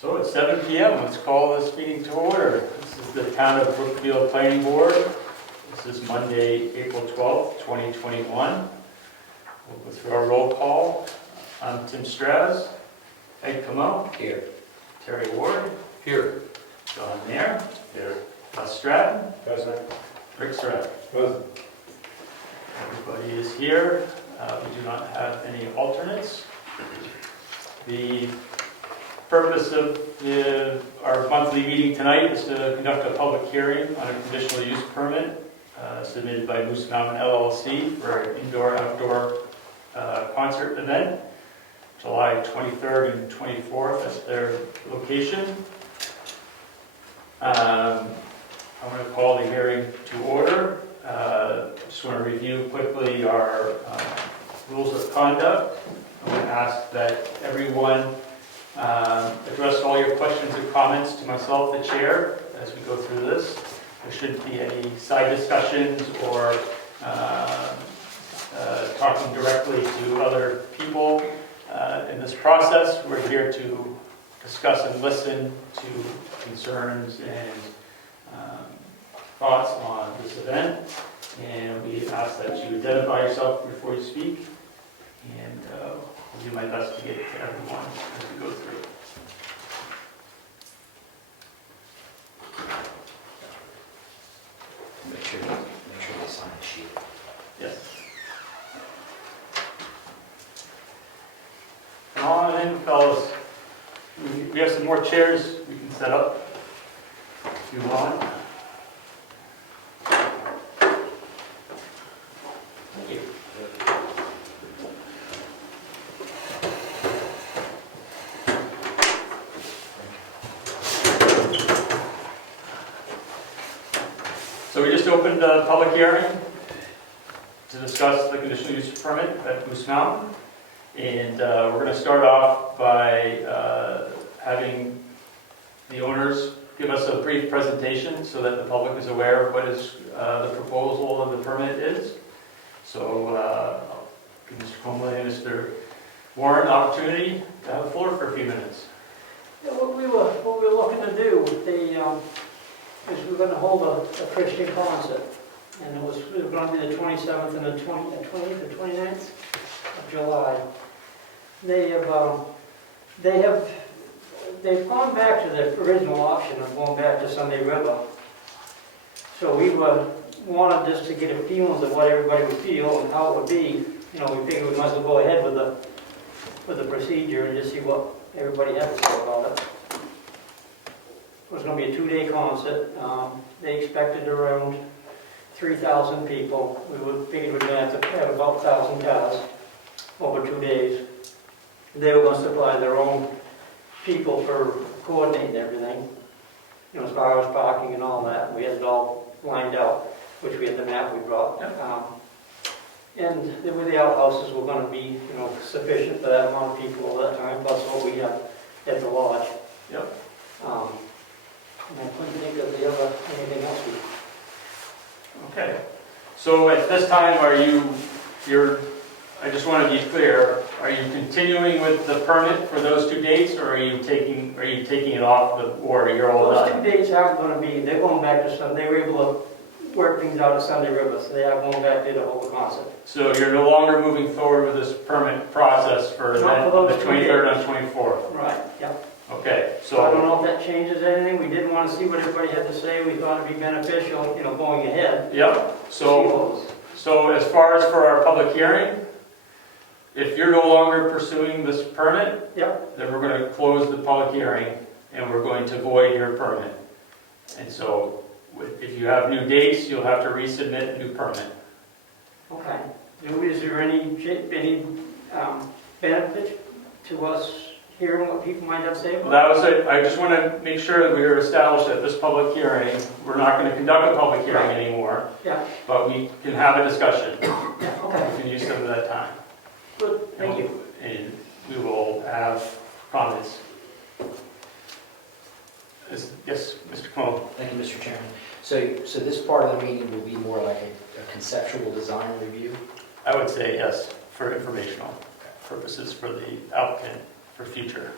So it's 7 p.m. Let's call this meeting to order. This is the Town of Brookfield Planning Board. This is Monday, April 12th, 2021. We'll go through our roll call. I'm Tim Straz. Ed Comeau. Here. Terry Ward. Here. John Mayer. Here. Les Stratton. Present. Rick Stratton. Present. Everybody is here. We do not have any alternates. The purpose of our monthly meeting tonight is to conduct a public hearing on a conditional use permit submitted by Moose Mountain LLC for an indoor-outdoor concert event, July 23rd and 24th at their location. I'm going to call the hearing to order. Just want to review quickly our rules of conduct. I'm going to ask that everyone address all your questions and comments to myself, the chair, as we go through this. There shouldn't be any side discussions or talking directly to other people in this process. We're here to discuss and listen to concerns and thoughts on this event. And we ask that you identify yourself before you speak. And I'll do my best to get to everyone as we go through. Make sure they sign the sheet. Yes. Come on in, fellas. We have some more chairs we can set up if you want. Thank you. So we just opened a public hearing to discuss the conditional use permit at Moose Mountain. And we're going to start off by having the owners give us a brief presentation so that the public is aware of what is the proposal of the permit is. So I'll give Mr. Comeau and Mr. Warren an opportunity to have the floor for a few minutes. Yeah, what we were looking to do, is we're going to hold a Christian concert, and it was going to be the 27th and the 20th, the 29th of July. They've gone back to the original option of going back to Sunday River. So we wanted just to get a feeling of what everybody would feel and how it would be. You know, we figured we might as well go ahead with the procedure and just see what everybody had to say about it. It was going to be a 2-day concert. They expected around 3,000 people. We figured we'd have to have about 1,000 cars over 2 days. They were going to supply their own people for coordinating everything, you know, as far as parking and all that. We had it all lined out, which we had the map we brought. And with the outhouses were going to be, you know, sufficient for that amount of people all that time, plus what we have at the lodge. Yep. And I couldn't think of anything else. Okay. So at this time, I just want to be clear, are you continuing with the permit for those 2 dates, or are you taking it off the order? You're all Those done? 2 dates aren't going to be, they're going back to Sunday. They were able to work things out at Sunday River, so they are going back there to hold the concert. So you're no longer moving forward with this permit process for Not for the those 23rd and 24th? Right, yep. Okay, So I don't so, know if that changes anything. We didn't want to see what everybody had to say. We thought it'd be beneficial, you know, going ahead. yep, so as far as for our public hearing, if you're no longer pursuing this permit, Yep. then we're going to close the public hearing and we're going to void your permit. And so if you have new dates, you'll have to resubmit a new permit. Okay. Is there any benefit to us hearing what people might have to say? Well, that was it. I just want to make sure that we are established at this public hearing. We're not going to conduct a public hearing anymore, Yeah. but we can have a discussion. Yeah, okay. We can use some of that time. Good, thank you. And we will have comments. Yes, Mr. Comeau. Thank you, Mr. Chairman. So this part of the meeting will be more like a conceptual design review? I would say yes, for informational purposes for the applicant for future.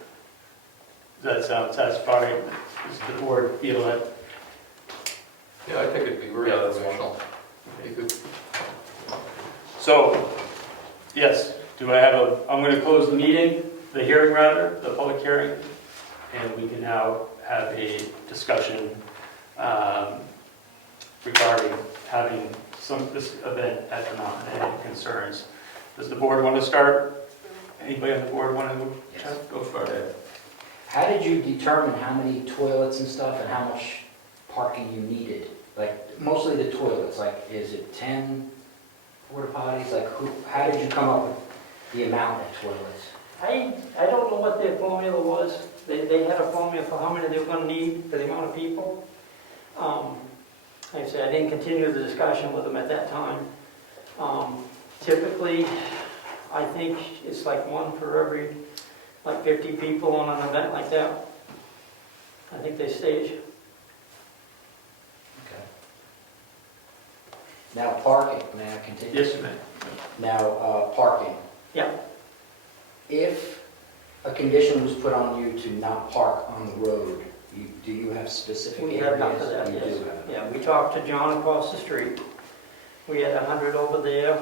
Does that sound satisfying? Does the board feel that? Yeah, I think it'd be very informational. Be good. So, yes, do I have I'm going to close the meeting, the hearing rather, the public hearing, and we can now have a discussion regarding having this event at the mountain. Any concerns? Does the board want to start? Anybody on the board want to Yes. go for it? How did you determine how many toilets and stuff and how much parking you needed? Like, mostly the toilets, like, is it 10 porta potties? Like, how did you come up with the amount of toilets? I don't know what their formula was. They had a formula for how many they were gonna need for the amount of people. Like I said, I didn't continue the discussion with them at that time. Typically, I think it's like one for every, like 50 people on an event like that. I think they stage. Okay. Now, parking, may I continue? Yes, you may. Now, parking. Yeah. If a condition was put on you to not park on the road, do you have specific We areas? have enough of that, You yes. do have. Yeah, we talked to John across the street. We had 100 over there.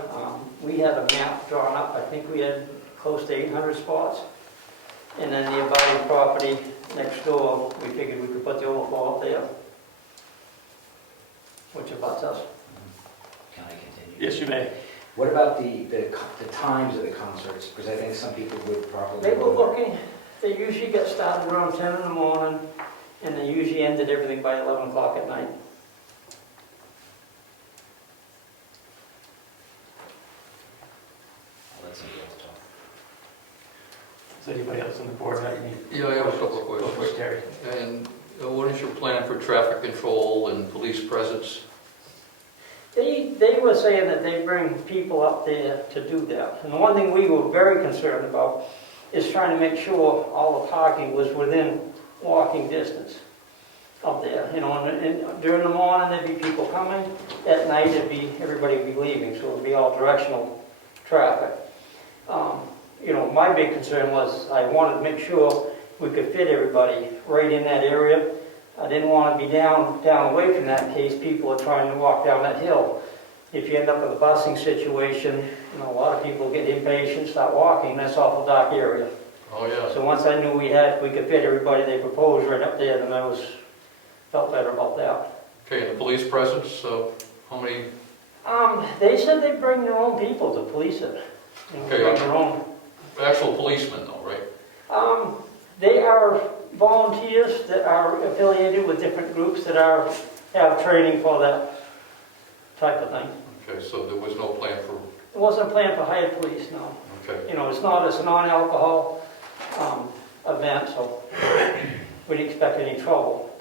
We had a map drawn up. I think we had close to 800 spots. And then the abutting property next door, we figured we could put the overflow up there, which abuts us. Can I continue? Yes, you may. What about the times of the concerts? Because I think some people would probably... They were looking, they usually get started around 10 in the morning, and they usually ended everything by 11 o'clock at night. I'll let somebody else talk. Does anybody else on the board have any? Yeah, I have a couple of Go for it, questions. Terry. And what is your plan for traffic control and police presence? They were saying that they bring people up there to do that. And the one thing we were very concerned about is trying to make sure all the parking was within walking distance up there. You know, and during the morning there'd be people coming, at night everybody would be leaving, so it would be all directional traffic. You know, my big concern was I wanted to make sure we could fit everybody right in that area. I didn't want to be down away from that in case people are trying to walk down that hill. If you end up with a busing situation, you know, a lot of people get impatient, start walking, that's awful dark area. Oh, yeah. So once I knew we could fit everybody they proposed right up there, then I felt better about that. Okay, and the police presence, so how many? They said they bring their own people to police it. You know, Okay. bring their own. Actual policemen though, right? They are volunteers that are affiliated with different groups that have training for that type of thing. Okay, so there was no plan for, It wasn't planned for hired police, no. okay. You know, it's a non-alcohol event, so we didn't expect any trouble.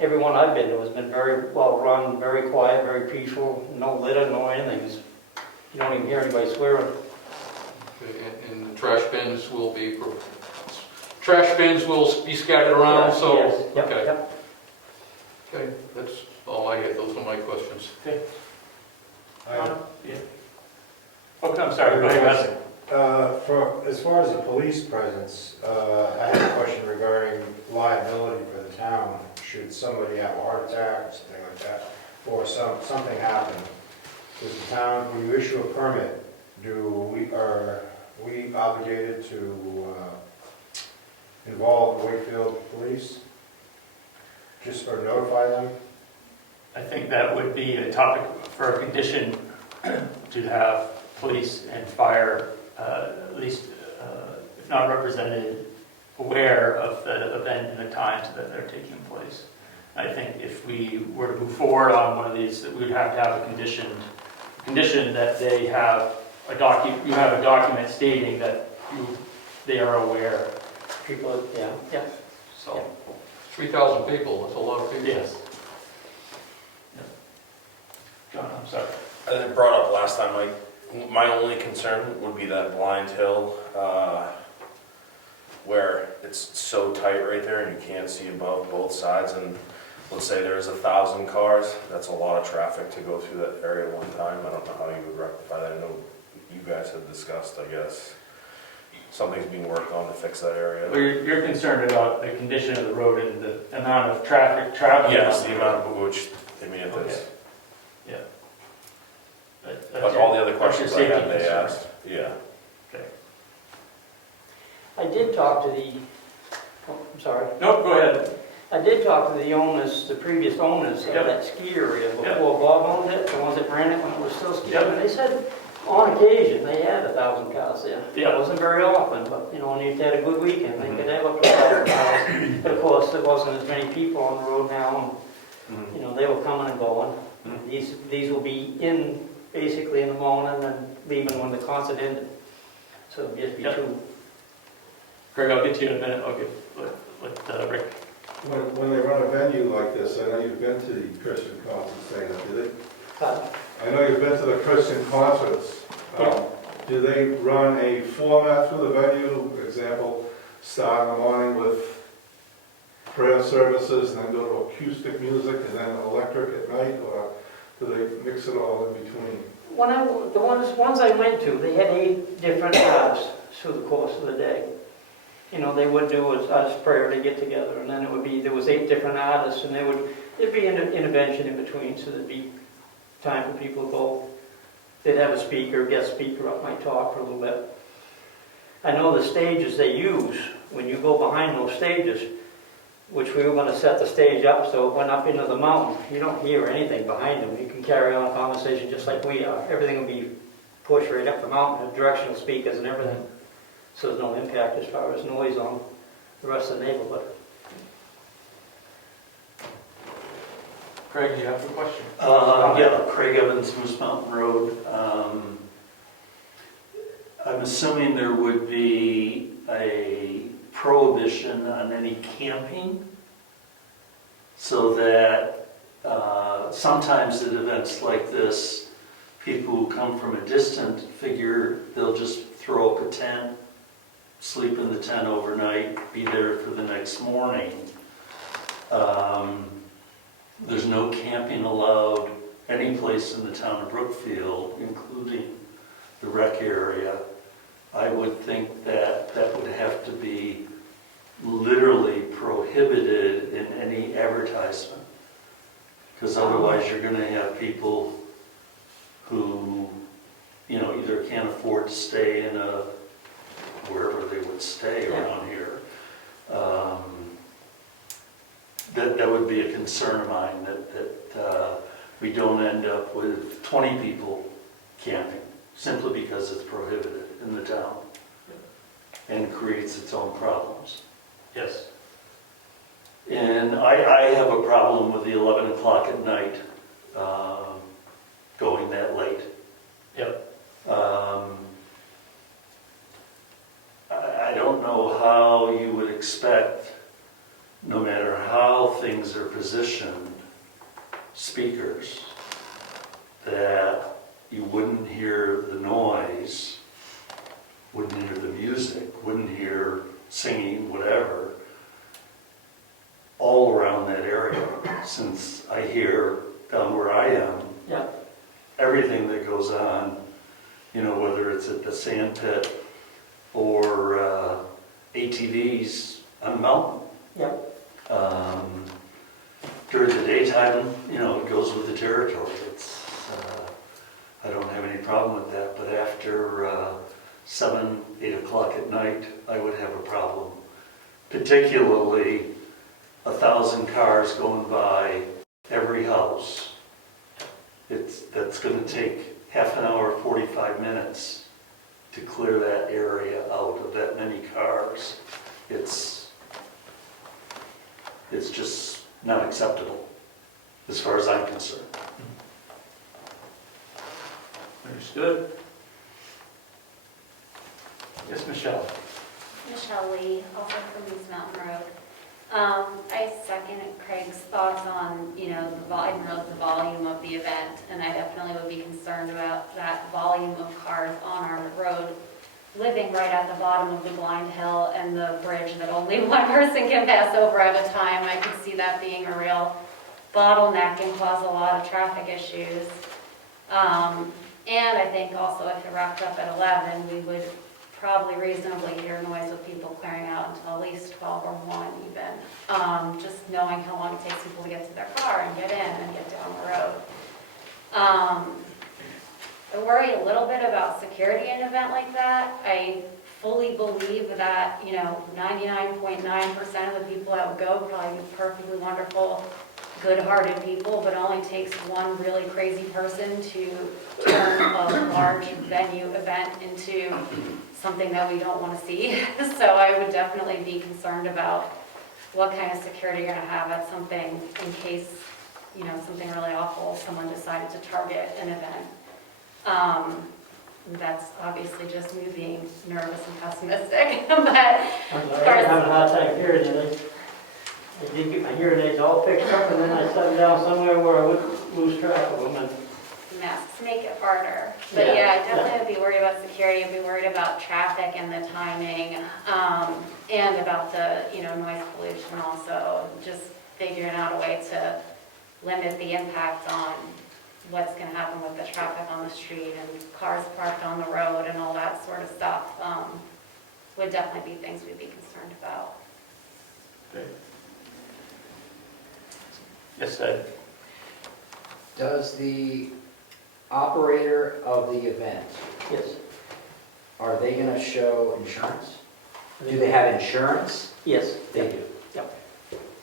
Everyone I've been to has been very well run, very quiet, very peaceful, no litter, no anything. You don't even hear anybody swearing. Okay, and the trash bins will be scattered around, Yes, so, yes, yep, okay. yep. Okay, that's all I had, those are my questions. Okay. Yeah. Okay, I'm sorry, go ahead, Russ. As far as the police presence, I have a question regarding liability for the town. Should somebody have a heart attack or something like that, or something happen? Does the town, when you issue a permit, are we obligated to involve the Wakefield police? Just or notify them? I think that would be a topic for a condition to have police and fire, at least, if not represented, aware of the event and the times that they're taking place. I think if we were to move forward on one of these, that we would have to have a condition that they have you have a document stating that they are aware. People, yeah. So, 3,000 people, that's a lot of people. yes. John, I'm sorry. As I brought up last time, my only concern would be that blind hill where it's so tight right there and you can't see above both sides. And let's say there's 1,000 cars, that's a lot of traffic to go through that area at one time. I don't know how you would rectify that. I know you guys had discussed, I guess, something's being worked on to fix that area. Well, you're concerned about the condition of the road and the amount of traffic traveling. Yes, on the road. amount of which, I mean, it is. Yeah. But all the other questions I had, they That's your asked, yeah. Okay. I did talk to the, oh, I'm sorry, No, go ahead. I did talk to the owners, the previous owners of Yep. that ski area Yep. before Bob owned it, the ones that ran it when it was still skiing. Yep. And they said, on occasion, they had 1,000 cars there. Yeah. It wasn't very often, but, when you had a good weekend, they could have up to 1,000 cars. But of course, there wasn't as many people on the road now, and, they were coming and going. Mhm. These will be in, basically in the morning and leaving when the concert ended. So it'll just be Yep. two. Greg, I'll get to you in a minute. I'll get, let Rick. When they run a venue like this, I know you've been to the Christian concerts, thing, do they? I know you've been to the Christian concerts. Yeah. Do they run a format through the venue? Example, start in the morning with prayer services and then go to acoustic music and then electric at night? Or do they mix it all in between? The ones I went to, they had 8 different artists through the course of the day. They would do a prayer to get together, and then there was 8 different artists, and there'd be an intervention in between, so there'd be time for people to go. They'd have a guest speaker up, might talk for a little bit. I know the stages they use, when you go behind those stages, which we were going to set the stage up so it went up into the mountain, you don't hear anything behind them. You can carry on a conversation just like we are. Everything will be pushed right up the mountain, with directional speakers and everything. So there's no impact as far as noise on the rest of the neighborhood. Craig, you have a question? Yeah, Craig Evans, Moose Mountain Road. I'm assuming there would be a prohibition on any camping, so that sometimes at events like this, people who come from a distant figure, they'll just throw up a tent, sleep in the tent overnight, be there for the next morning. There's no camping allowed any place in the town of Brookfield, including the rec area. I would think that that would have to be literally prohibited in any advertisement, because otherwise you're going to have people who, either can't afford to stay in wherever they would stay around here. That would be a concern of mine, that we don't end up with 20 people camping, simply because it's prohibited in the town and creates its own problems. Yes. And I have a problem with the 11 o'clock at night going that late. Yep. I don't know how you would expect, no matter how things are positioned, speakers, that you wouldn't hear the noise, wouldn't hear the music, wouldn't hear singing, whatever, all around that area, since I hear down where I am, Yeah. everything that goes on, whether it's at the sand pit or ATVs on the mountain. Yeah. During the daytime, it goes with the territory. I don't have any problem with that, but after 7, 8 o'clock at night, I would have a problem. Particularly 1,000 cars going by every house. That's going to take half an hour, 45 minutes to clear that area out of that many cars. It's just not acceptable, as far as I'm concerned. Understood. Yes, Michelle. Michelle Lee, also from East Mountain Road. I second Craig's thoughts on, the volume of the event, and I definitely would be concerned about that volume of cars on our road, living right at the bottom of the blind hill and the bridge that only one person can pass over at a time. I could see that being a real bottleneck and cause a lot of traffic issues. And I think also if it wrapped up at 11, we would probably reasonably hear noise with people clearing out until at least 12 or 1 even. Just knowing how long it takes people to get to their car and get in and get down the road. I worry a little bit about security in an event like that. I fully believe that, 99.9% of the people that would go would probably be perfectly wonderful, good-hearted people, but it only takes one really crazy person to turn a large venue event into something that we don't want to see. So I would definitely be concerned about what kind of security you're going to have at something in case, something really awful, someone decided to target an event. That's obviously just me being nervous and pessimistic, but I'm having a hard time hearing it. I did get my hearing aids all fixed up, and then I set them down somewhere where I wouldn't lose track of them. And masks make it harder. But Yeah. yeah, I definitely would be worried about security, I'd be worried about traffic and the timing, and about the, noise pollution also, just figuring out a way to limit the impact on what's going to happen with the traffic on the street and cars parked on the road and all that sort of stuff, would definitely be things we'd be concerned about. Okay. Yes, Ed? Does the operator of the event, yes. are they gonna show insurance? Do they have insurance? Yes. They do.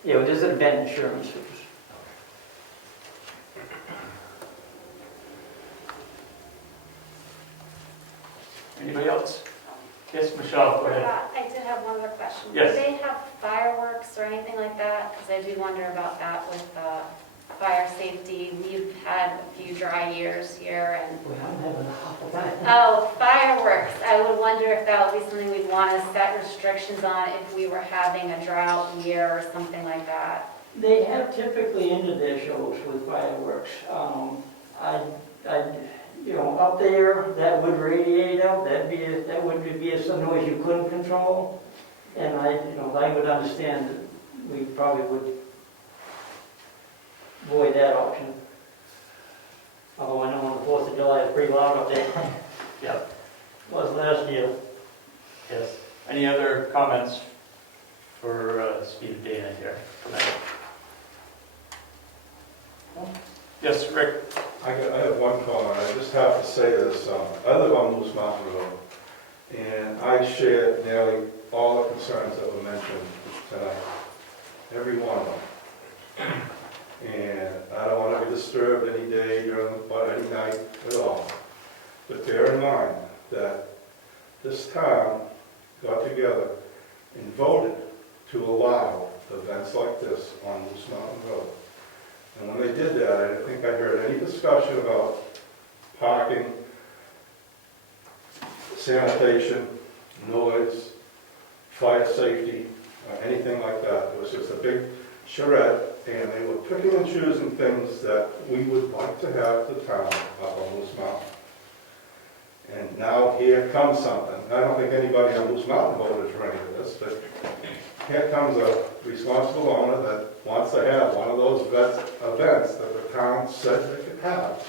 Yeah, well, there's an event insurance, which is Anybody else? Yes, Michelle, go ahead. I did have one other question. Yes. Do they have fireworks or anything like that? Because I do wonder about that with fire safety. We've had a few dry years here and, we haven't had enough of that. oh, fireworks. I would wonder if that would be something we'd want to set restrictions on if we were having a drought year or something like that. They have typically ended their shows with fireworks. Up there, that would radiate out, that would be some noise you couldn't control. And I would understand that we probably would avoid that option. Although I know on the 4th of July, it's pretty loud up there. Yep. Was last year. Yes. Any other comments for Steve Dana here tonight? Yes, Rick? I have one comment. I just have to say this. I live on Moose Mountain Road, and I share nearly all the concerns that were mentioned tonight, every one of them. And I don't want to be disturbed any day during, or any night at all. But bear in mind that this town got together and voted to allow events like this on Moose Mountain Road. And when they did that, I don't think I heard any discussion about parking, sanitation, noise, fire safety, or anything like that. It was just a big charrette, and they were picking and choosing things that we would like to have the town up on Moose Mountain. And now here comes something. I don't think anybody on Moose Mountain voted for any of this, but here comes a responsible owner that wants to have one of those events that the town said they could have.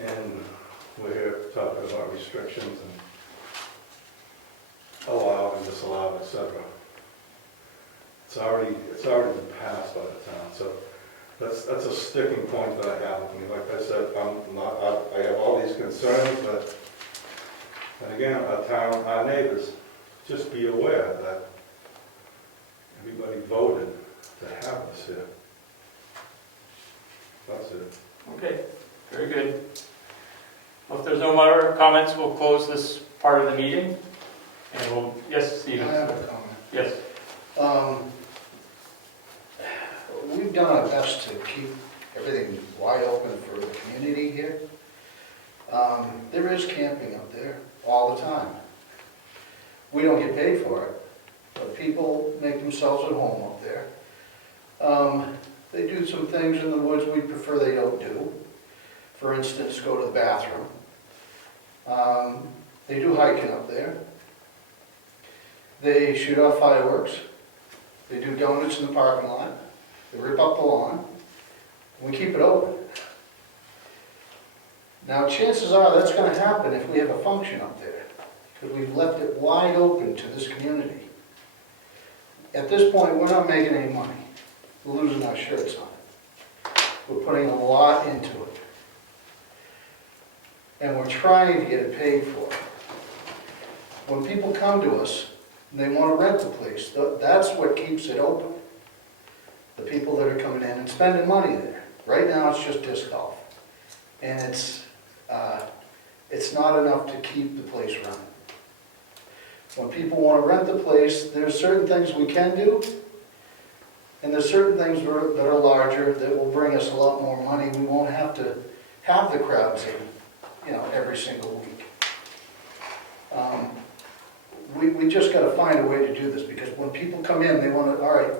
And we're here talking about restrictions and allow and disallow, etc. It's already been passed by the town, so that's a sticking point that I have. I mean, like I said, I have all these concerns, but and again, our neighbors, just be aware that everybody voted to have this here. That's it. Okay, very good. Well, if there's no more comments, we'll close this part of the meeting. And we'll, yes, Stephen? I have a comment. Yes. We've done our best to keep everything wide open for the community here. There is camping up there all the time. We don't get paid for it, but people make themselves at home up there. They do some things in the woods we prefer they don't do. For instance, go to the bathroom. They do hiking up there. They shoot off fireworks. They do donuts in the parking lot. They rip up the lawn. We keep it open. Now, chances are that's going to happen if we have a function up there. because we've left it wide open to this community. At this point, we're not making any money. We're losing our shirts on it. We're putting a lot into it. And we're trying to get it paid for. When people come to us, and they want to rent the place, that's what keeps it open. The people that are coming in and spending money there. Right now, it's just disc golf. And it's not enough to keep the place running. When people want to rent the place, there's certain things we can do, and there's certain things that are larger that will bring us a lot more money. We won't have to have the crowds in, every single week. We just got to find a way to do this, because when people come in, they want to, all right,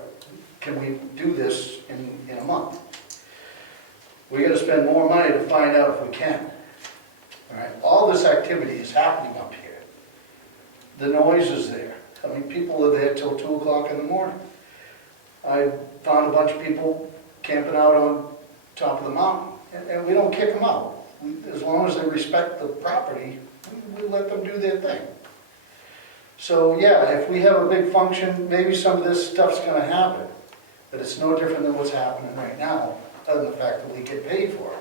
can we do this in a month? We got to spend more money to find out if we can. All right, all this activity is happening up here. The noise is there. I mean, people are there till 2 o'clock in the morning. I found a bunch of people camping out on top of the mountain, and we don't kick them out. As long as they respect the property, we let them do their thing. So yeah, if we have a big function, maybe some of this stuff's going to happen, but it's no different than what's happening right now, other than the fact that we get paid for it,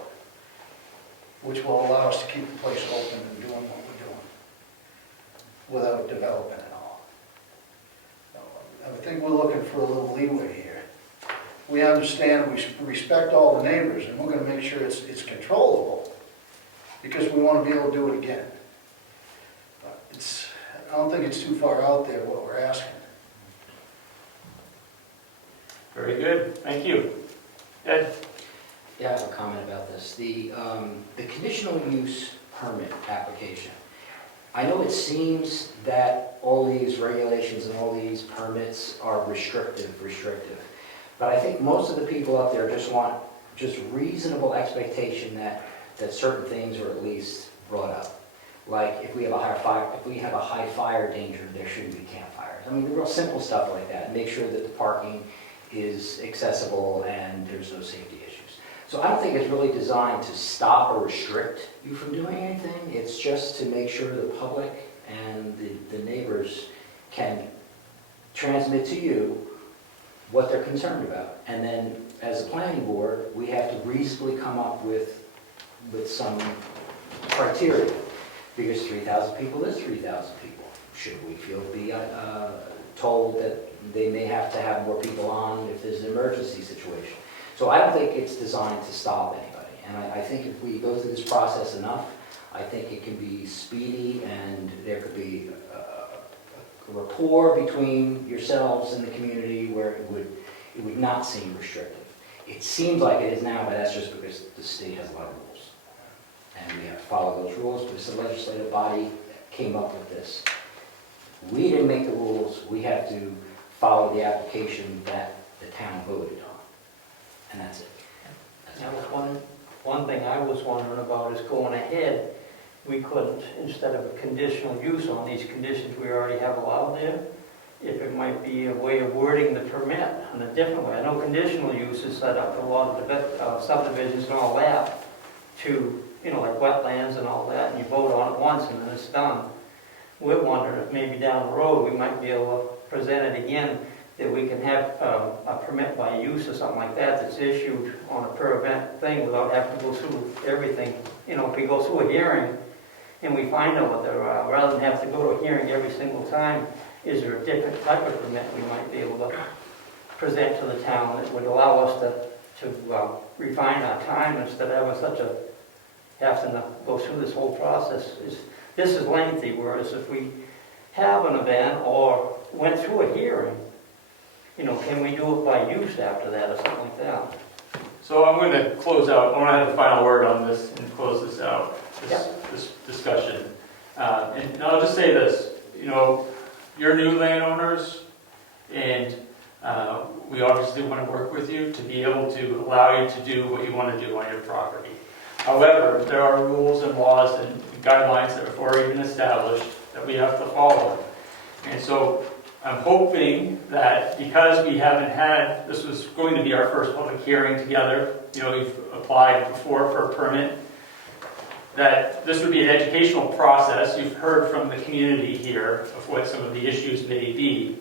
which will allow us to keep the place open and doing what we're doing without developing it all. So, I think we're looking for a little leeway here. We understand, we respect all the neighbors, and we're going to make sure it's controllable, because we want to be able to do it again. But I don't think it's too far out there what we're asking. Very good, thank you. Ed? Yeah, I have a comment about this. The conditional use permit application. I know it seems that all these regulations and all these permits are restrictive, but I think most of the people out there just want reasonable expectation that certain things are at least brought up. Like if we have a high fire danger, there shouldn't be campfires. I mean, the real simple stuff like that. Make sure that the parking is accessible and there's no safety issues. So I don't think it's really designed to stop or restrict you from doing anything. It's just to make sure the public and the neighbors can transmit to you what they're concerned about. And then as a planning board, we have to reasonably come up with some criteria. Because 3,000 people is 3,000 people. Should we be told that they may have to have more people on if there's an emergency situation? So I don't think it's designed to stop anybody. And I think if we go through this process enough, I think it can be speedy and there could be a rapport between yourselves and the community where it would not seem restrictive. It seems like it is now, but that's just because the state has a lot of rules. And we have to follow those rules because the legislative body came up with this. We didn't make the rules, we have to follow the application that the town voted on. And that's it. That was one thing I was wondering about is going ahead, we couldn't, instead of a conditional use on these conditions we already have allowed there, if it might be a way of wording the permit in a different way. I know conditional use is set up in a lot of subdivisions and all that to, like wetlands and all that, and you vote on it once and then it's done. We're wondering if maybe down the road we might be able to present it again, that we can have a permit by use or something like that that's issued on a per event thing without having to go through everything. If we go through a hearing and we find out what there are, rather than have to go to a hearing every single time, is there a different type of permit we might be able to present to the town that would allow us to refine our time instead of having to go through this whole process? This is lengthy, whereas if we have an event or went through a hearing, can we do it by use after that or something like that? So I'm going to close out, I want to have the final word on this and close this out, this discussion. And I'll just say this, you're new landowners, and we obviously want to work with you to be able to allow you to do what you want to do on your property. However, there are rules and laws and guidelines that have already been established that we have to follow. And so I'm hoping that because we haven't had, this was going to be our first public hearing together, we've applied before for a permit. that this would be an educational process. You've heard from the community here of what some of the issues may be,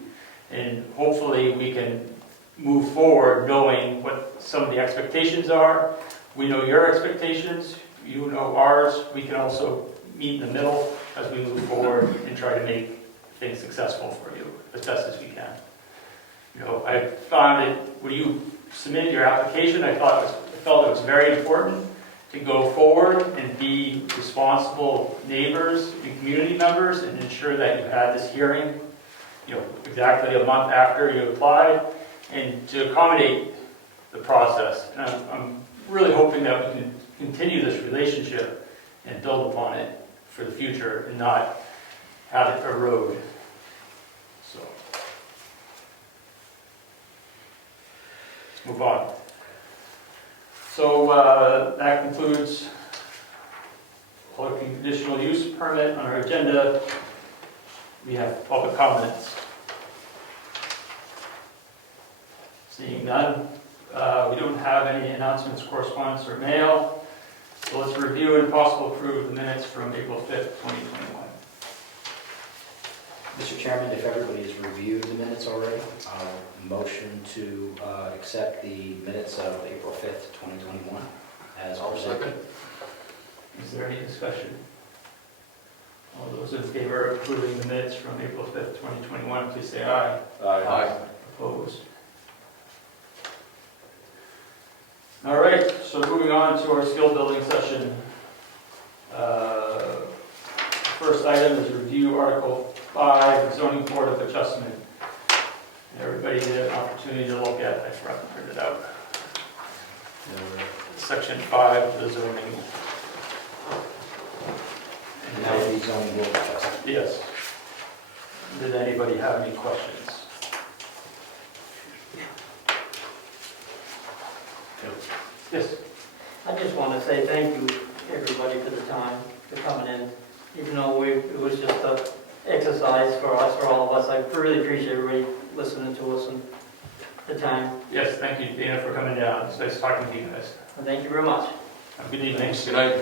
and hopefully we can move forward knowing what some of the expectations are. We know your expectations, you know ours. We can also meet in the middle as we move forward and try to make things successful for you as best as we can. You know, I found it, when you submitted your application, I felt it was very important to go forward and be responsible neighbors and community members and ensure that you had this hearing, you know, exactly a month after you applied, and to accommodate the process. And I'm really hoping that we can continue this relationship and build upon it for the future and not have it erode. So, let's move on. So that concludes our conditional use permit. On our agenda, we have public comments. Seeing none, we don't have any announcements, correspondence, or mail. So let's review and possible approve the minutes from April 5th, 2021. Mr. Chairman, if everybody has reviewed the minutes already, I'll motion to accept the minutes of April 5th, 2021 as I'll presented. second. Is there any discussion? All those in favor of approving the minutes from April 5th, 2021, please say aye. Aye. Opposed? All right, so moving on to our skill building session. First item is review Article 5, Zoning Board of Adjustment. Everybody had an opportunity to look at, I forgot to print it out. Section 5 of the zoning. And that would be zoning board adjustment. Yes. Did anybody have any questions? Yes. I just want to say thank you, everybody, for the time, for coming in. Even though it was just an exercise for us, for all of us, I really appreciate everybody listening to us and the time. Yes, thank you, Dana, for coming down. It's nice talking to you guys. And thank you very much. Have a good evening. Thanks, good night.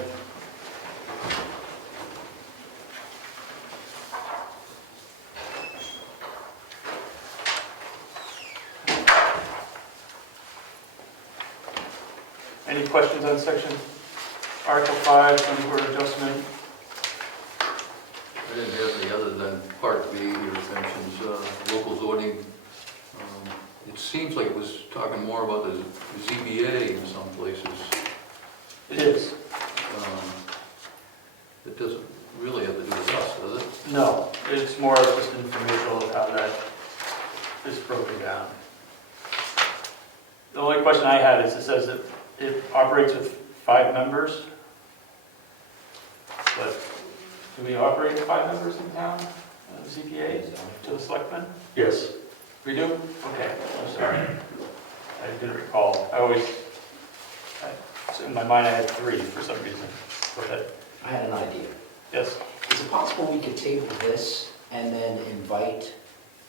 Any questions on section Article 5, zoning board adjustment? I didn't have any other than Part B, your mentions, local zoning. It seems like it was talking more about the ZBA in some places. It is. It doesn't really have to do with us, does it? No, it's more of just informational of how that is broken down. The only question I had is, it says that it operates with 5 members. But do we operate with 5 members in town, ZPA, to the selectmen? Yes. We do? Okay, I'm sorry. I didn't recall. In my mind I had 3 for some reason. Go ahead. I had an idea. Yes? Is it possible we could table this and then invite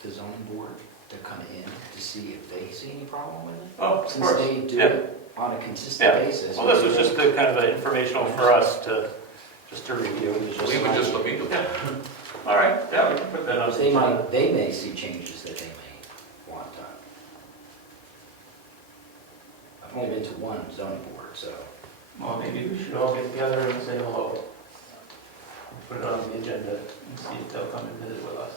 the zoning board to come in to see if they see any problem with it? Oh, of Since course. they do Yeah. it on a consistent Yeah. basis. Well, this was just the kind of the informational for us to, just to review. We would just look into it. All right, yeah, we can put that on. Because they may see changes that they may want done. I've only been to one zoning board, so. Well, maybe we should all get together and say hello. Put it on the agenda and see if they'll come and visit with us.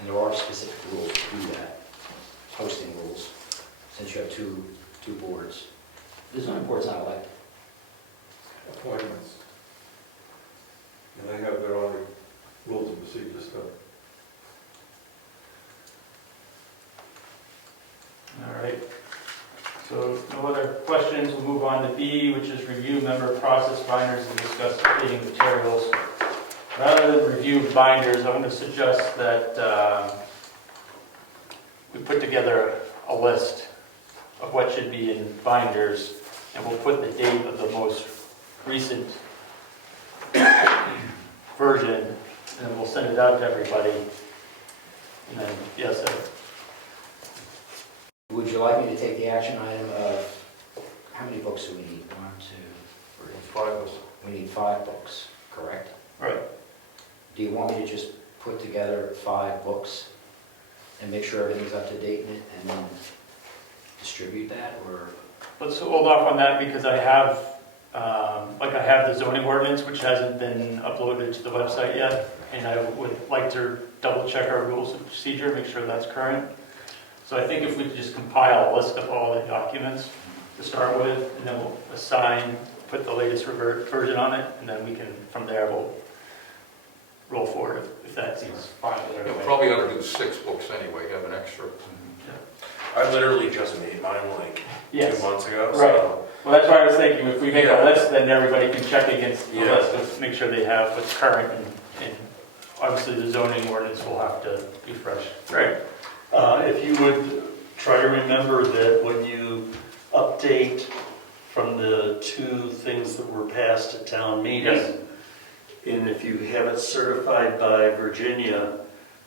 And there are specific rules to do that, posting rules, since you have two boards. The zoning board's not elected. Appointments. And they have their own rules and procedures, so. All right. So no other questions. We'll move on to B, which is review member process binders and discuss updating materials. Rather than review binders, I'm going to suggest that we put together a list of what should be in binders, and we'll put the date of the most recent version, and we'll send it out to everybody. And then, yes, sir. Would you like me to take the action item of, how many books do we need? 1, 5 of us. We need 5 books, correct? Right. Do you want me to just put together 5 books and make sure everything's up to date in it and then distribute that, or? Let's hold off on that because I have, I have the zoning ordinance, which hasn't been uploaded to the website yet. And I would like to double check our rules of procedure, make sure that's current. So I think if we could just compile a list of all the documents to start with, and then we'll assign, put the latest version on it, and then we can, from there, we'll roll forward if that seems fine with You'll everybody. probably ought to do 6 books anyway, have an extra. I literally just made mine like Yes. 2 months ago, Right. so. Well, that's why I was thinking, if we make a Yeah. list, then everybody can check against the Yeah. list to make sure they have what's current, and obviously the zoning ordinance will have to be fresh. Right. If you would try to remember that when you update from the 2 things that were passed at town meeting, Yes. and if you have it certified by Virginia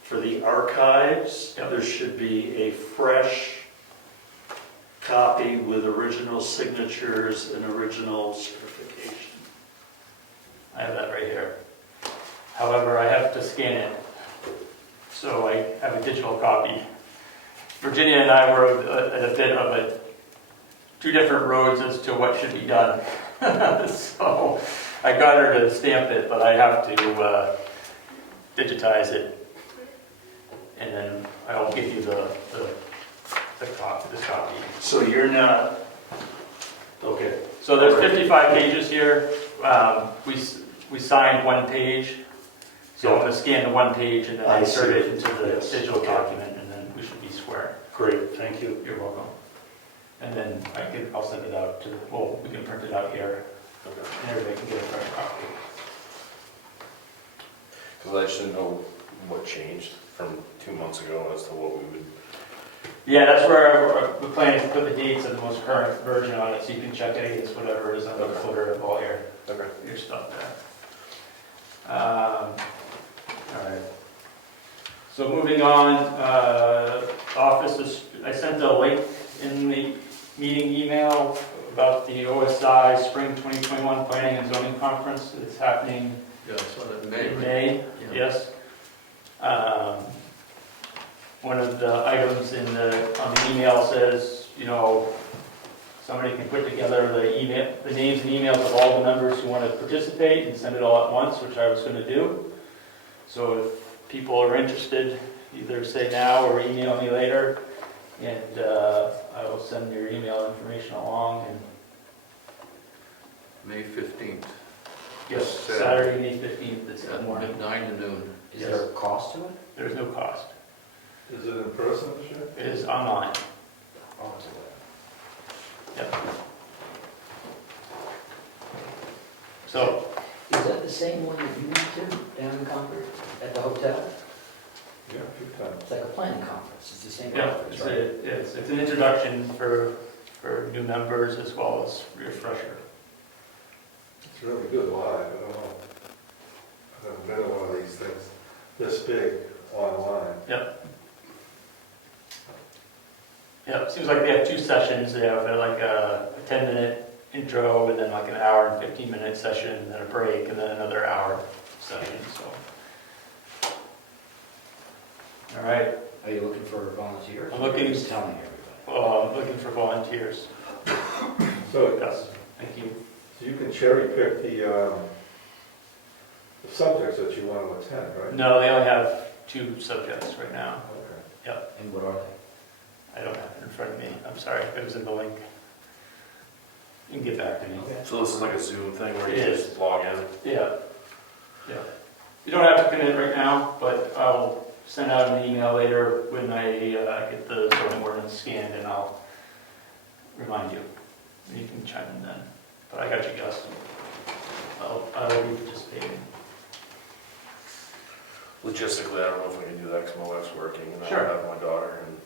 for the archives, Yep. there should be a fresh copy with original signatures and original certification. I have that right here. However, I have to scan it, so I have a digital copy. Virginia and I were at a bit of 2 different roads as to what should be done. So I got her to stamp it, but I have to digitize it. And then I'll give you the copy. So you're not, okay. So there's 55 pages here. We signed 1 page. So I'm going to scan the 1 page and then I insert see. it into the Yes. digital Okay. document, and then we should be square. Great, thank you. You're welcome. And then I'll send it out to, well, we can print it out here, and everybody can get a fresh copy. Because I just didn't know what changed from 2 months ago as to what we would. Yeah, that's where we're planning to put the dates of the most current version on it, so you can check it against whatever is on the footer of all your stuff there. All right. So moving on, offices, I sent a link in the meeting email about the OSI Spring 2021 Planning and Zoning Conference. It's happening Yeah, I saw that in May. in right? May, Yeah. yes. One of the items on the email says, somebody can put together the names and emails of all the members who want to participate and send it all at once, which I was going to do. So if people are interested, either say now or email me later, and I will send your email information along. And May 15th. yes, Saturday, May 15th, it's in the morning. 9 to noon. Is there a cost to it? There's no cost. Is it in person this year? It is online. Oh, it's a Yep. So, Is that the same one that you went to down in Concord at the hotel? Yeah, a few times. It's like a planning conference, it's the same yeah, conference, right? it's an introduction for new members as well as refresher. It's really good live, I don't know. I've never been to one of these things this big online. Yeah, it seems like they have 2 sessions. They have like a 10-minute intro and then like an hour and 15-minute session, and then a break, and then another hour session, so. All right, Are you looking for volunteers? I'm looking- Or just telling everybody? well, I'm looking for volunteers. So, Yes, thank you. so you can cherry pick the subjects that you want to attend, right? No, they only have 2 subjects right now. Okay. And what are they? I don't have it in front of me. I'm sorry, it was in the link. You can get back to me. So this is like a Zoom thing where you It is. just log in? Yeah. You don't have to commit right now, but I'll send out an email later when I get the zoning ordinance scanned, and I'll remind you. You can chime in then. But I got you, Gus. I will be participating. Logistically, I don't know if we can do that because my wife's working and I Sure. don't have my daughter. And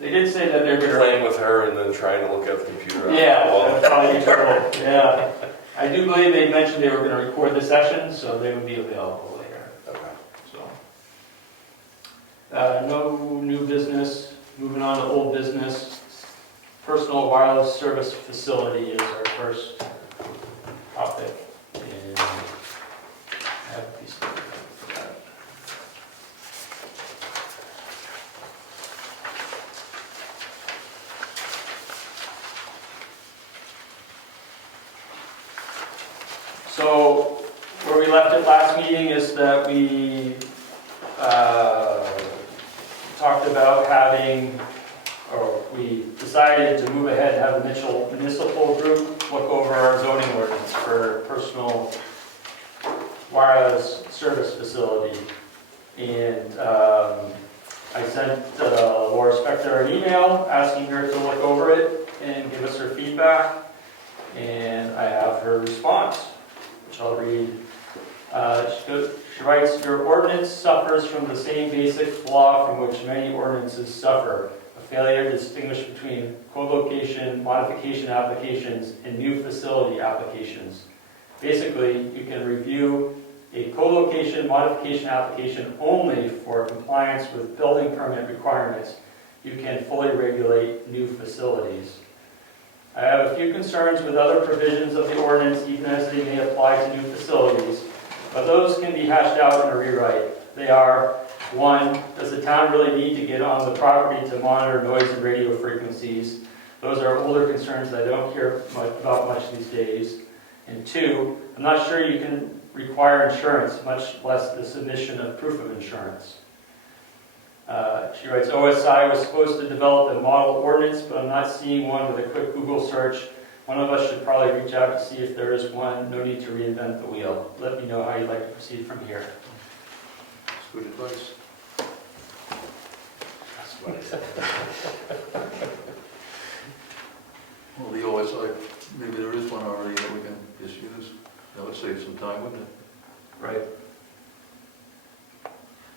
They did say that they're going to... playing with her and then trying to look at the computer. Yeah, that'd probably be trouble. Yeah. I do believe they mentioned they were going to record the session, so they would be available later. Okay. So, no new business. Moving on to old business. Personal wireless service facility is our first So where we left it last meeting is that we talked about having, or we decided to move ahead and have the Municipal group look over our zoning ordinance for personal wireless service facility. And I sent Laura Spector an email asking her to look over it and give us her feedback. And I have her response, which I'll read. She writes, "Your ordinance suffers from the same basic flaw from which many ordinances suffer, a failure to distinguish between co-location, modification applications, and new facility applications. Basically, you can review a co-location modification application only for compliance with building permit requirements. You can fully regulate new facilities. I have a few concerns with other provisions of the ordinance, even as they may apply to new facilities, but those can be hashed out in a rewrite. They are, 1, does the town really need to get on the property to monitor noise and radio frequencies? Those are older concerns that I don't hear about much these days. And 2, I'm not sure you can require insurance, much less the submission of proof of insurance." She writes, "OSI was supposed to develop a model ordinance, but I'm not seeing one with a quick Google search. One of us should probably reach out to see if there is one. No need to reinvent the wheel. Let me know how you'd like to proceed from here." That's good advice. That's what I said. Well, the OSI, maybe there is one already that we can just use. That would save some time, wouldn't it? Right,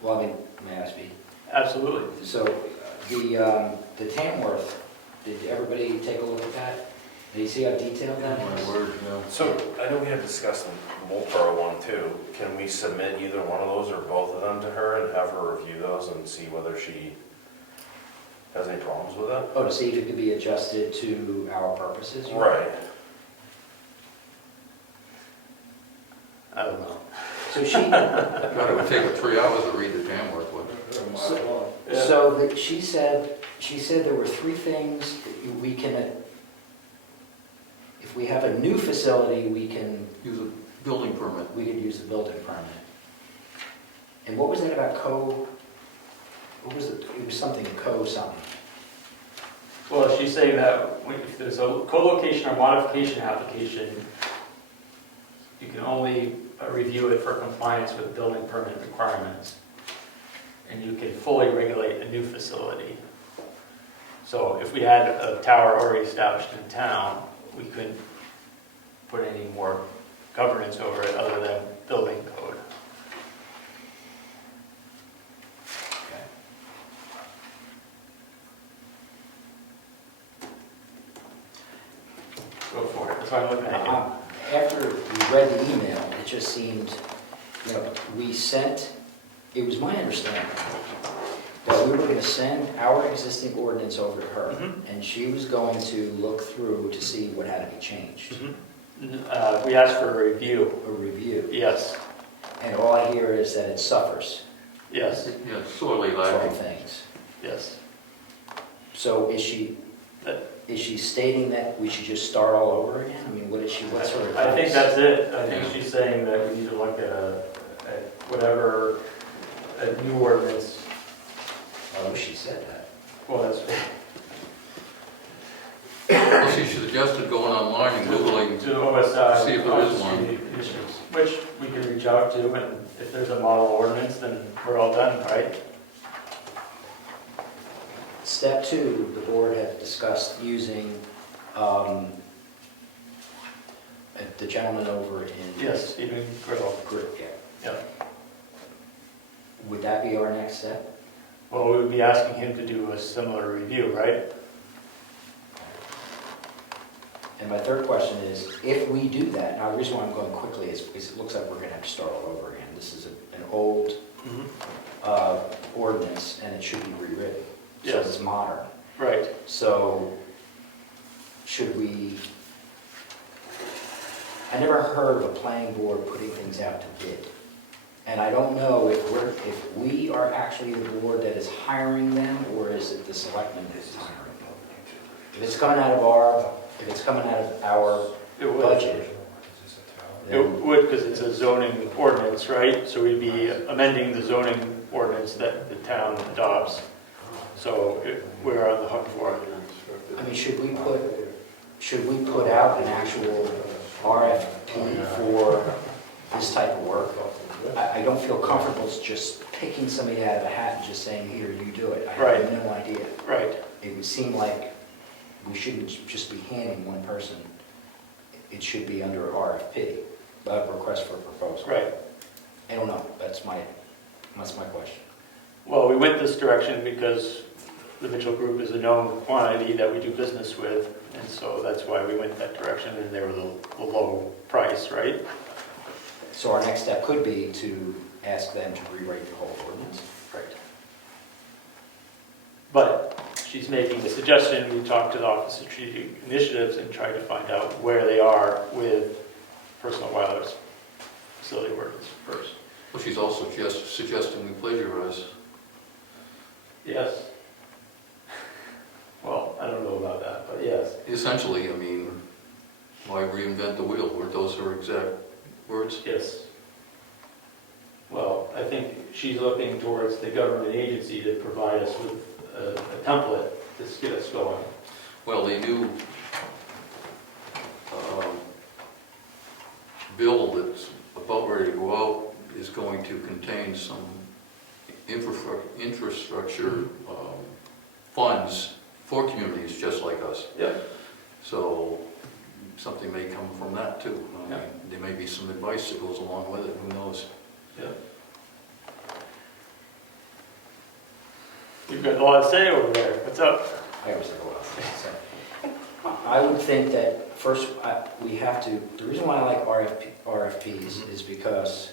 Well, I mean, may I speak? absolutely. So the Tamworth, did everybody take a look at that? Did you see how detailed that My is? word, yeah. So I know we had discussed the Wolfboro one too. Can we submit either one of those or both of them to her and have her review those and see whether she has any problems with it? Oh, to see if it could be adjusted to our purposes? you mean? Right. I don't know. So she, God, it would take her 3 hours to read the Tamworth one. she said there were 3 things that we can, if we have a new facility, we can Use a building permit. use the building permit. And what was that about what was it? It was something something. Well, she's saying that if there's a co-location or modification application, you can only review it for compliance with building permit requirements. And you can fully regulate a new facility. So if we had a tower already established in town, we couldn't put any more governance over it other than building code. Go for it, that's why I'm looking at you. After we read the email, it just seemed, it was my understanding that we were going to send our existing ordinance over to her, and she was going to look through to see what had to be changed, We asked for a review. a review. Yes, And all I hear is that it suffers yes, Yeah, sorely from lacking. things. yes. So is she stating that we should just start all over again? I mean, what's her advice? I think that's it. I think she's saying that we need to look at whatever, a new ordinance. Oh, she said that. Well, that's Well, she suggested going online and Googling. to OSI. See if there is one. Issues, which we can reach out to, and if there's a model ordinance, then we're all done, right? Step 2, the board had discussed using the gentleman over in... Yes, Stephen Griddle. Yeah. Yep. Would that be our next step? Well, we would be asking him to do a similar review, right? And my third question is, if we do that, now the reason why I'm going quickly is because it looks like we're going to have to start all over again. This is an old ordinance, and it should be rewritten. So Yes. it's modern. Right. So should we... I never heard of a planning board putting things out to bid. And I don't know if we are actually the board that is hiring them, or is it the selectmen that is hiring them? If it's coming out of our It would. budget, then, It would, because it's a zoning ordinance, right? So we'd be amending the zoning ordinance that the town adopts. So we're on the hook for it. I mean, should we put out an actual RFP for this type of work? I don't feel comfortable just picking somebody out of a hat and just saying, here, you do it. I Right. have no idea. Right. It would seem like we shouldn't just be handing one person. It should be under RFP, a request for proposal. Right. I don't know, that's my question. Well, we went this direction because the Mitchell Group is a known quantity that we do business with, and so that's why we went that direction, and they were the low price, right? So our next step could be to ask them to rewrite the whole ordinance. Right. But she's making the suggestion, we talked to the Office of Strategic Initiatives and tried to find out where they are with personal wireless facility ordinance first. Well, she's also suggesting we plagiarize. Yes. Well, I don't know about that, but yes. Essentially, I mean, why reinvent the wheel? Were those her exact words? Yes. Well, I think she's looking towards the government agency to provide us with a template to get us going. Well, the new bill that's about ready to go out is going to contain some infrastructure funds for communities just like us. Yep. So something may come from that too. I mean, Yeah. there may be some advice that goes along with it, who knows? Yep. You've got a lot to say over there. What's up? I always think a lot. So, I would think that first, we have to, the reason why I like RFPs is because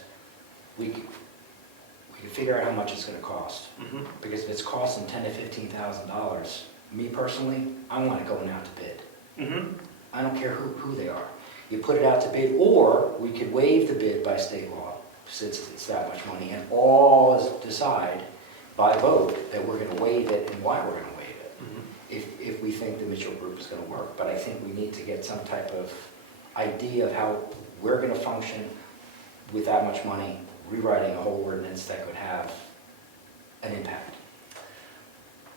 we can figure out how much it's gonna cost. Mm-hmm. Because if it's costing $10,000 to $15,000, me personally, I want it going out to bid. Mm-hmm. I don't care who they are. You put it out to bid, or we could waive the bid by state law, since it's that much money, and all decide by vote that we're gonna waive it and why we're gonna waive it, if we think the Mitchell Group is gonna work. But I think we need to get some type of idea of how we're gonna function with that much money, rewriting a whole ordinance that could have an impact.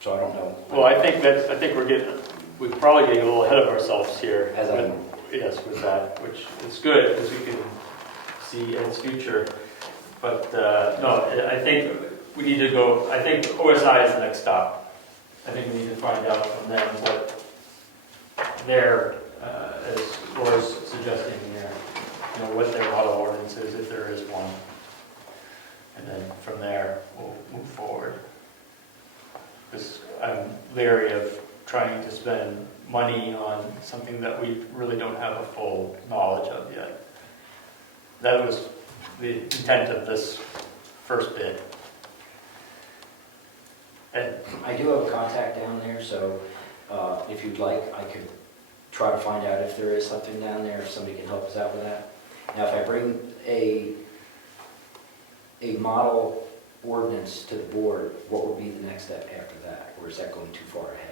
So I don't know. Well, I think we're probably getting a little ahead of ourselves here. As I with- know. Yes, with that, which is good, because we can see its future. But, no, I think we need to go, I think OSI is the next stop. I think we need to find out from them what their, as Laura's suggesting here, what their model ordinance is, if there is one. And then from there, we'll move forward. Because I'm leery of trying to spend money on something that we really don't have a full knowledge of yet. That was the intent of this first bid. And I do have a contact down there, so if you'd like, I could try to find out if there is something down there, if somebody can help us out with that. Now, if I bring a model ordinance to the board, what would be the next step after that? Or is that going too far ahead?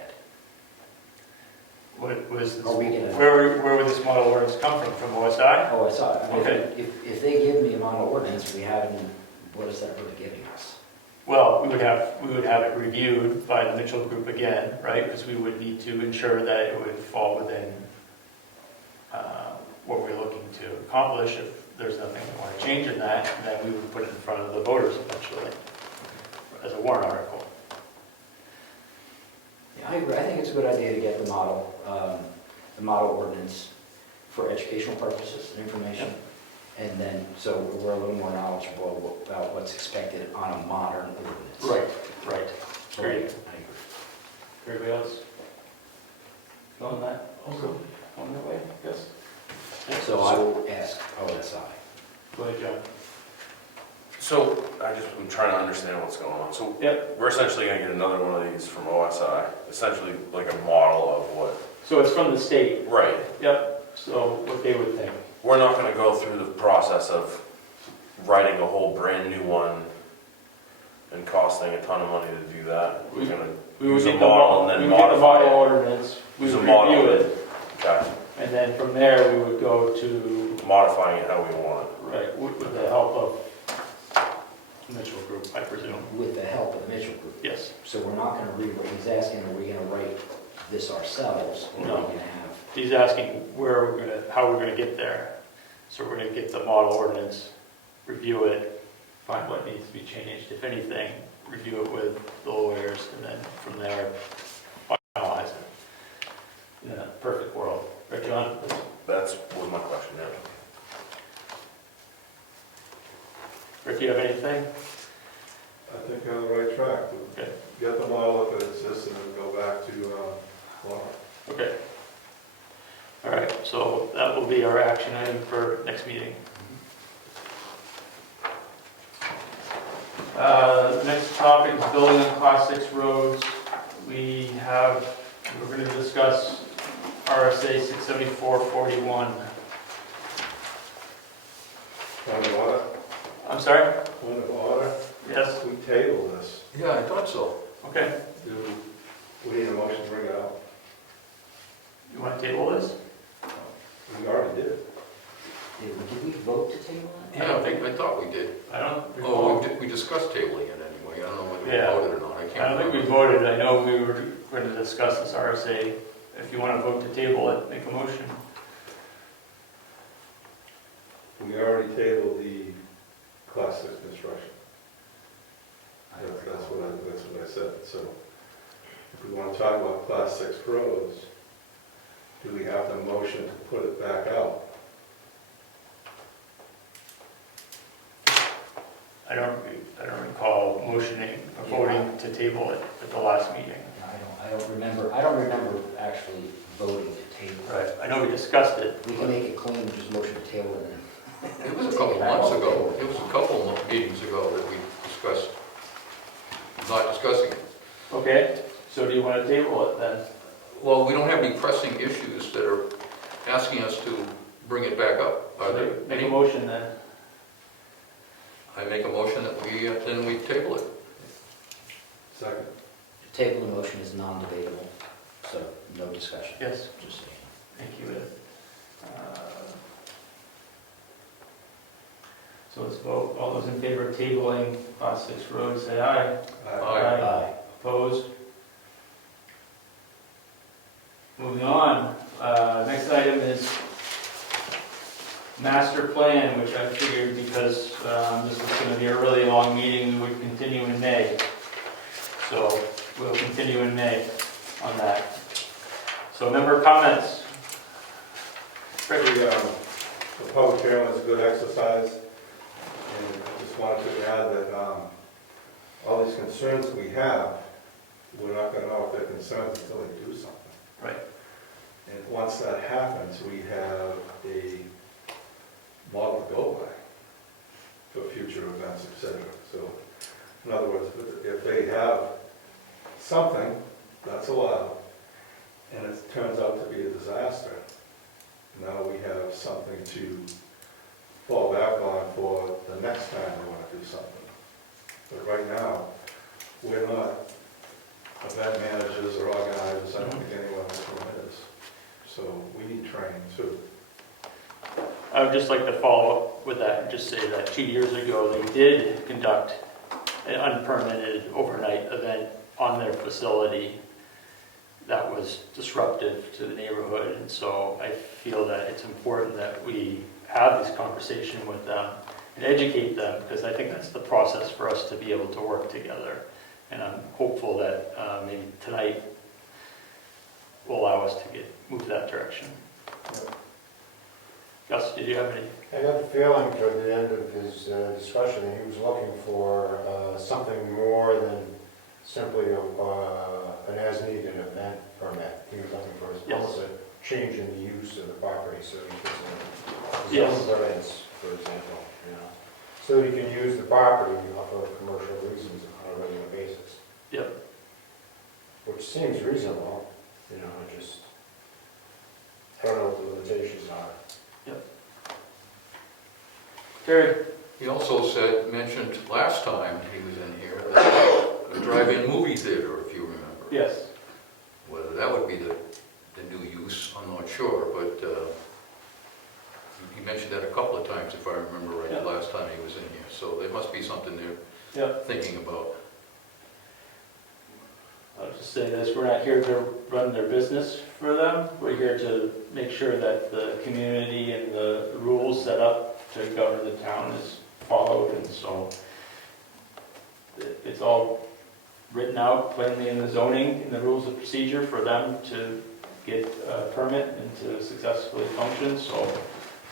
what was this, Are we gonna- where would this model ordinance come from? From OSI? Oh, I saw it. I mean, Okay. if they give me a model ordinance, we haven't, what is that really giving us? Well, we would have it reviewed by the Mitchell Group again, right? Because we would need to ensure that it would fall within what we're looking to accomplish. If there's nothing we want to change in that, then we would put it in front of the voters eventually as a warrant article. Yeah, I agree. I think it's a good idea to get the model ordinance for educational purposes and information. And then, so we're a little more knowledgeable about what's expected on a modern ordinance. Right. So Great. I agree. Everybody else? Going that, also going that way, I guess? So I will ask OSI. Go ahead, John. So I'm trying to understand what's going on. So Yep. we're essentially gonna get another one of these from OSI, essentially like a model of what, So it's from the state. right. Yep. So what they would think. We're not gonna go through the process of writing a whole brand new one and costing a ton of money to do that. We're gonna We would use a get the model and then we would get the modify model it. ordinance, we Use a would model. review it, Okay, and then from there, we would go to modifying it how we want it. Right, with the help of Mitchell Group, I presume. With the help of the Mitchell Group. Yes. So we're not gonna rewrite, he's asking, are we gonna write this ourselves, or No. are we gonna have? He's asking how we're gonna get there. So we're gonna get the model ordinance, review it, find what needs to be changed, if anything, review it with the lawyers, and then from there, finalize it. In a perfect world. Right, John? That's was my question, yeah. Rick, do you have anything? I think you're on the right track. Okay. Get the model if it exists and then go back to, law. Okay. All right, so that will be our action item for next meeting. Next topic is building on Class 6 roads. We're going to discuss RSA 674-41. Point of order, I'm sorry? point of order, Yes? we table this. Yeah, I thought so. Okay. We need a motion to bring it out. You want to table this? We already did. Did we vote to table it? Yeah, I thought we did. I don't Oh, recall. we discussed tabling it anyway. I don't know whether we Yeah. voted or not. I I can't don't think we remember. voted. I know we were going to discuss this RSA. If you want to vote to table it, make a motion. We already tabled the Class 6 construction. That's what I said. So if we want to talk about Class 6 roads, do we have to motion to put it back out? I don't recall motioning or voting to table it at the last meeting. I don't remember actually voting to table it. Right. I know we discussed it. We can make it clean, just motion to table it. It was a couple months ago. It was a couple of meetings ago that we discussed, not discussing it. Okay, so do you want to table it then? Well, we don't have any pressing issues that are asking us to bring it back up. Are there Make a any? motion then. I make a motion that then we table it. Second. Table the motion is non-debatable, so no discussion. Yes, Just saying. thank you, Ed. So let's vote. All those in favor of tabling Class 6 roads, say aye. Aye. Aye. Opposed? Moving on, next item is master plan, which I figured because this is going to be a really long meeting, we would continue in May. So we'll continue in May on that. So member comments? The public hearing was a good exercise, and I just wanted to add that all these concerns we have, we're not going to know if they're concerns until they do something. Right. And once that happens, we have a model to go by for future events, etc. So, in other words, if they have something that's allowed, and it turns out to be a disaster, now we have something to fall back on for the next time they want to do something. But right now, we're not event managers or organizers, I don't think anyone else is. So we need training too. I would just like to follow up with that and just say that 2 years ago, they did conduct an unpermitted overnight event on their facility that was disruptive to the neighborhood. And so I feel that it's important that we have this conversation with them and educate them, because I think that's the process for us to be able to work together. And I'm hopeful that maybe tonight will allow us to move that direction. Gus, did you have any? I got the feeling toward the end of his discussion that he was looking for something more than simply an as-needed event permit. He was looking for almost a change in the use of the property, so he could Yes. zone variance, for example, so that he can use the property for commercial reasons on a regular basis. Yep. Which seems reasonable, I don't know what the limitations are. Terry? He also mentioned last time he was in here, that a drive-in movie theater, if you remember. Yes. Whether that would be the new use, I'm not sure, but he mentioned that Yep. thinking about. I'll just say this, we're not here to run their business for them. We're here to make sure that the community and the rules set up to govern the town is followed, and so it's all written out plainly in the zoning, in the rules of procedure for them to get a permit and to successfully function. So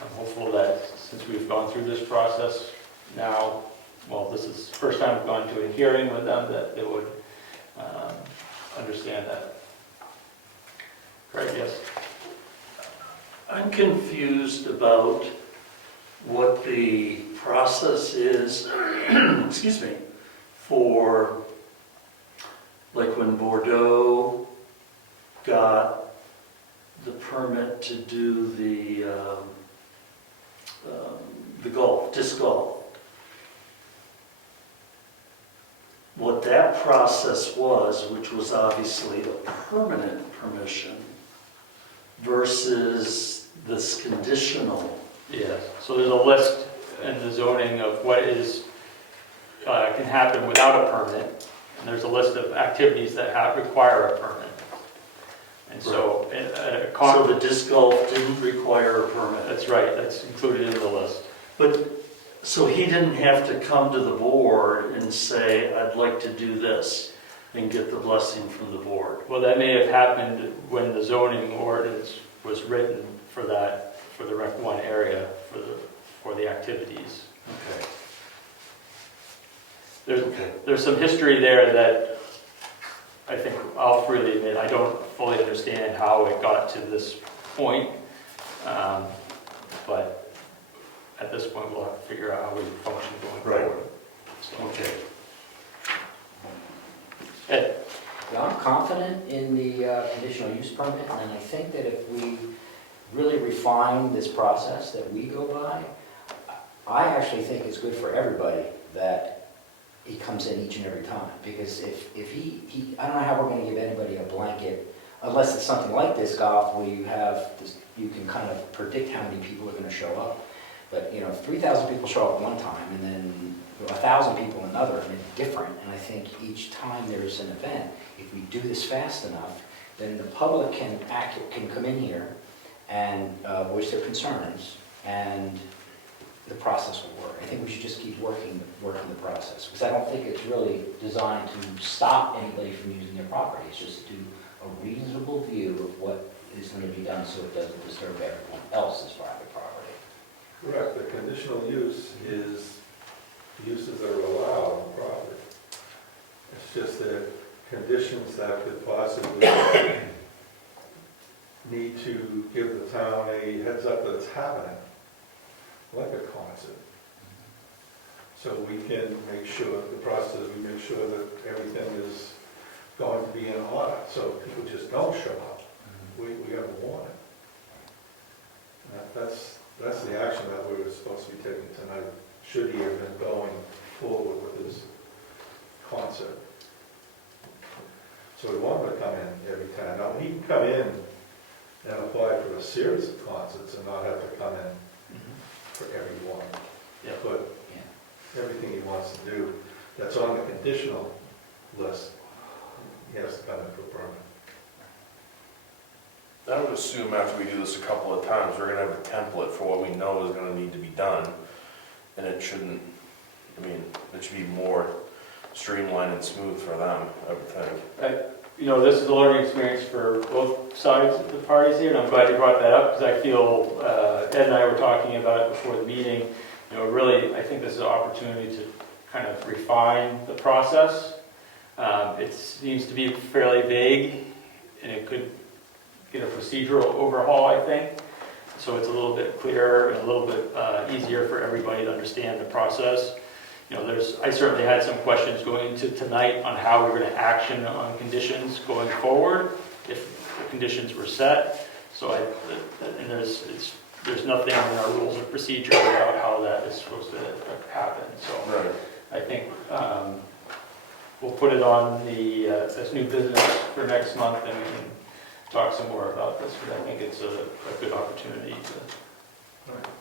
I'm hopeful that since we've gone through this process now, well, this is the first time we've gone to a hearing with them, that they would understand that. Craig, yes? I'm confused about what the process is, excuse me, for, like when Bordeaux got the permit to do the golf, disc golf. What that process was, which was obviously a permanent permission versus this conditional. Yes. So there's a list in the zoning of what is, can happen without a permit, and there's a list of activities that require a permit. And so, So the disc golf didn't require a permit. that's right, that's included in the list. But, so he didn't have to come to the board and say, I'd like to do this, and get the blessing from the board. Well, that may have happened when the zoning ordinance was written for that, for the Rec 1 area, for the activities. Okay. There's some history there that I think I'll freely admit, I don't fully understand how it got to this point. But at this point, we'll have to figure out how we function going Right. forward. So, Okay. Ed? Yeah, I'm confident in the conditional use permit, and I think that if we really refine this process that we go by, I actually think it's good for everybody that he comes in each and every time. Because if he, I don't know how we're gonna give anybody a blanket, unless it's something like disc golf where you have this, you can kind of predict how many people are gonna show up. But, you know, if 3,000 people show up one time and then 1,000 people another, and it's different, and I think each time there's an event, if we do this fast enough, then the public can come in here and voice their concerns, and the process will work. I think we should just keep working the process, because I don't think it's really designed to stop anybody from using their property. It's just to do a reasonable view of what is going to be done so it doesn't disturb everyone else's private property. Correct, the conditional use is uses that are allowed on the property. It's just that conditions that could possibly need to give the town a heads up that it's happening, like a concert. So we can make sure, the process, we make sure that everything is going to be in order, so people just don't show up. We have a warning. That's the action that we were supposed to be taking tonight, should he have been going forward with his concert. So we want him to come in every time. Now, he can come in and apply for a series of concerts and not have to come in for every one. Yeah. But everything he wants to do, that's on the conditional list, he has to come in for a permit. I would assume after we do this a couple of times, we're gonna have a template for what we know is gonna need to be done. And it shouldn't, I mean, it should be more streamlined and smooth for them, I would think. You know, this is a learning experience for both sides of the parties here, and I'm glad you brought that up, because I feel, Ed and I were talking about it before the meeting, you know, really, I think this is an opportunity to kind of refine the process. It seems to be fairly vague, and it could get a procedural overhaul, I think. So it's a little bit clearer and a little bit easier for everybody to understand the process. You know, I certainly had some questions going into tonight on how we were going to action on conditions going forward, if the conditions were set. So there's nothing in our rules of procedure about how that is supposed to happen. So Right. I think we'll put it on the as new business for next month, and we can talk some more about this, because I think it's a good opportunity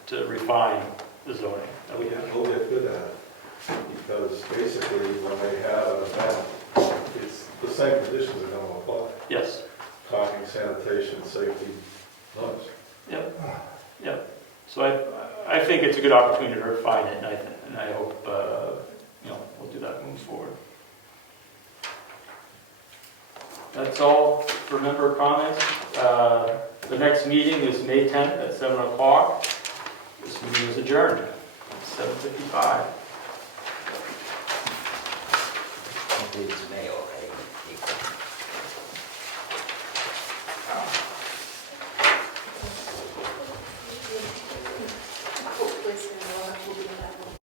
to refine the zoning. We'll get good at it. Because basically, when they have an event, it's, the same conditions are gonna apply. Yes. Talking sanitation, safety, noise. Yep. So I think it's a good opportunity to refine it, and I hope, we'll do that moving forward. That's all for member comments. The next meeting is May 10th at 7 o'clock. This meeting is adjourned at 7:55. Hopefully it's May.